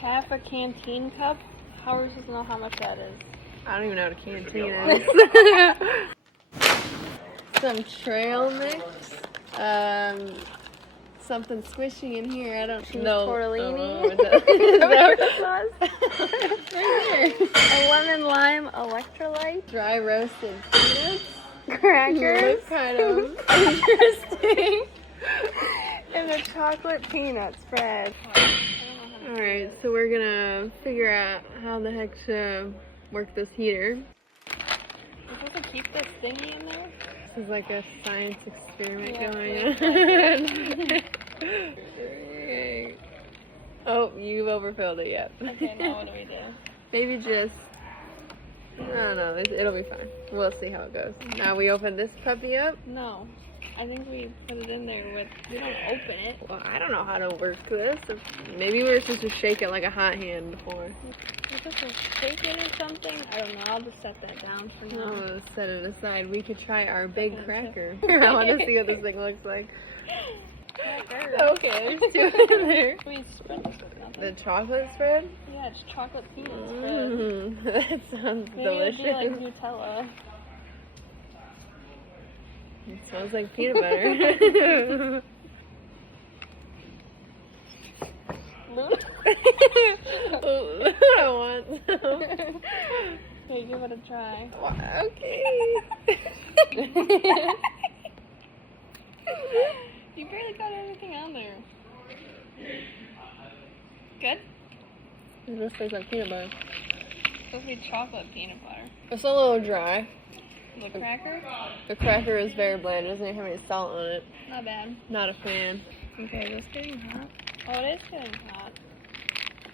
half a canteen cup. How are we supposed to know how much that is? I don't even know what a canteen is. Some trail mix. Something squishy in here. I don't know. Tortellini. Right here. A lemon lime electrolyte. Dry roasted peanuts. Crackers. Look kind of interesting. And a chocolate peanut spread. Alright, so we're gonna figure out how the heck to work this heater. You're supposed to keep this thingy in there? This is like a science experiment going on. Oh, you've overfilled it, yep. Okay, now what do we do? Maybe just, I don't know, it'll be fine. We'll see how it goes. Now we open this puppy up. No. I think we put it in there with, we don't open it. Well, I don't know how to work this. Maybe we were supposed to shake it like a hot hand before. We're supposed to shake it or something? I don't know, I'll just set that down for now. I'll set it aside. We could try our big cracker. I want to see what this thing looks like. Cracker. Okay, there's two in there. We spread this with nothing. The chocolate spread? Yeah, it's chocolate peanut spread. That sounds Maybe delicious. it'd be like Nutella. It smells like peanut butter. I want some. Okay, give it a try. Okay. You barely got anything on there. Good? It just tastes like peanut butter. It's supposed to be chocolate peanut butter. It's a little dry. The cracker? The cracker is very bland. It doesn't even have any salt on it. Not bad. Not a fan. Okay, is this getting hot? Oh, it is getting hot.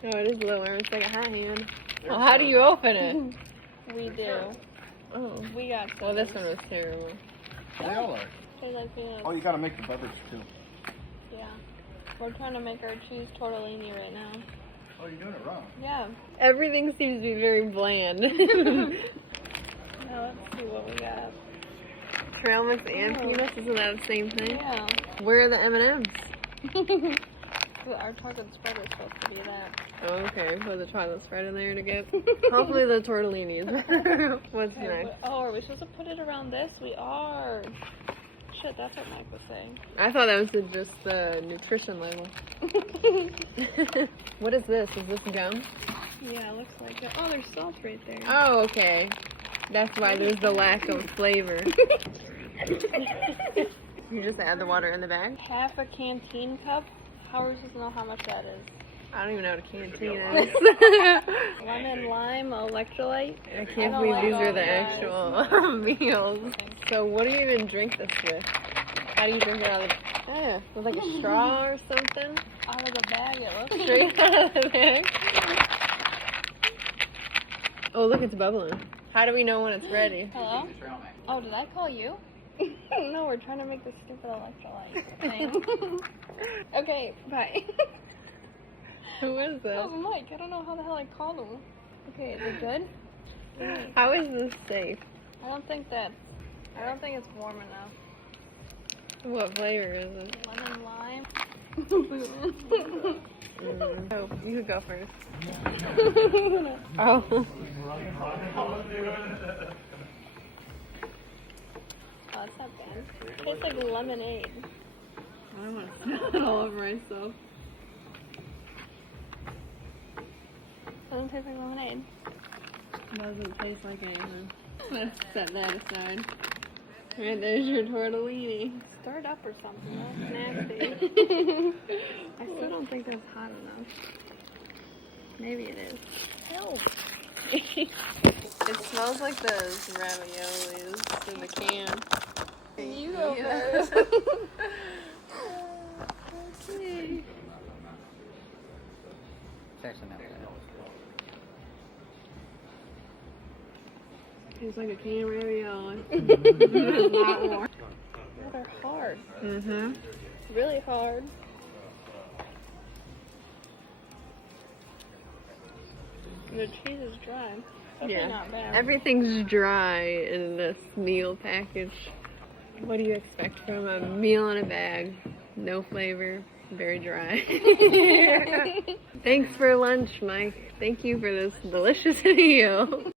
Oh, it is lower. It's like a hot hand. Well, how do you open it? We do. Oh. We got Well, this one was terrible. They all are. Tastes like peanuts. Oh, you gotta make the beverage too. Yeah. We're trying to make our cheese tortellini right now. Oh, you're doing it wrong. Yeah. Everything seems to be very bland. Now let's see what we got. Trail mix and peanuts, isn't that the same thing? Yeah. Where are the M&Ms? Our chocolate spread is supposed to be that. Oh, okay. Put the chocolate spread in there to get. Hopefully the tortellinis. What's Okay, next? are we supposed to put it around this? We are. Shit, that's what Mike was saying. I thought that was just the nutrition label. What is this? Is this gum? Yeah, it looks like it. Oh, there's salt right there. Oh, okay. That's why there's the lack of flavor. You just add the water in the bag? Half a canteen cup. How are we supposed to know how much that is? I don't even know what a canteen is. Lemon lime electrolyte. I can't don't believe like these all are the that. actual meals. So what do you even drink this with? How do you drink it out of the with like a straw or something? Out of the bag, it looks. Straight out of the bag? Oh, look, it's bubbling. How do we know when it's ready? Hello? Oh, did I call you? No, we're trying to make this stupid electrolyte thing. Okay, bye. Who is this? Oh, Mike, I don't know how the hell I called him. Okay, is it good? How is this safe? I don't think it's warm enough. What flavor is it? Lemon lime. Oh, you could go first. Oh. Oh, it's not bad. It tastes like lemonade. I don't want to smell it all over myself. Doesn't taste like lemonade. Doesn't taste like anything. Let's set that aside. Right, there's your tortellini. Stir it up or something. That's nasty. I still don't think that's hot enough. Maybe it is. Help. It smells like those raviolis in the can. You go first. Okay. It's actually not bad. Tastes like a can of ravioli. They're hard. Mm-hmm. Really hard. The cheese is dry. Definitely not bad. Everything's dry in this meal package. What do you expect from a meal in a bag? No flavor. Very dry. Thanks for lunch, Mike. Thank you for this delicious meal.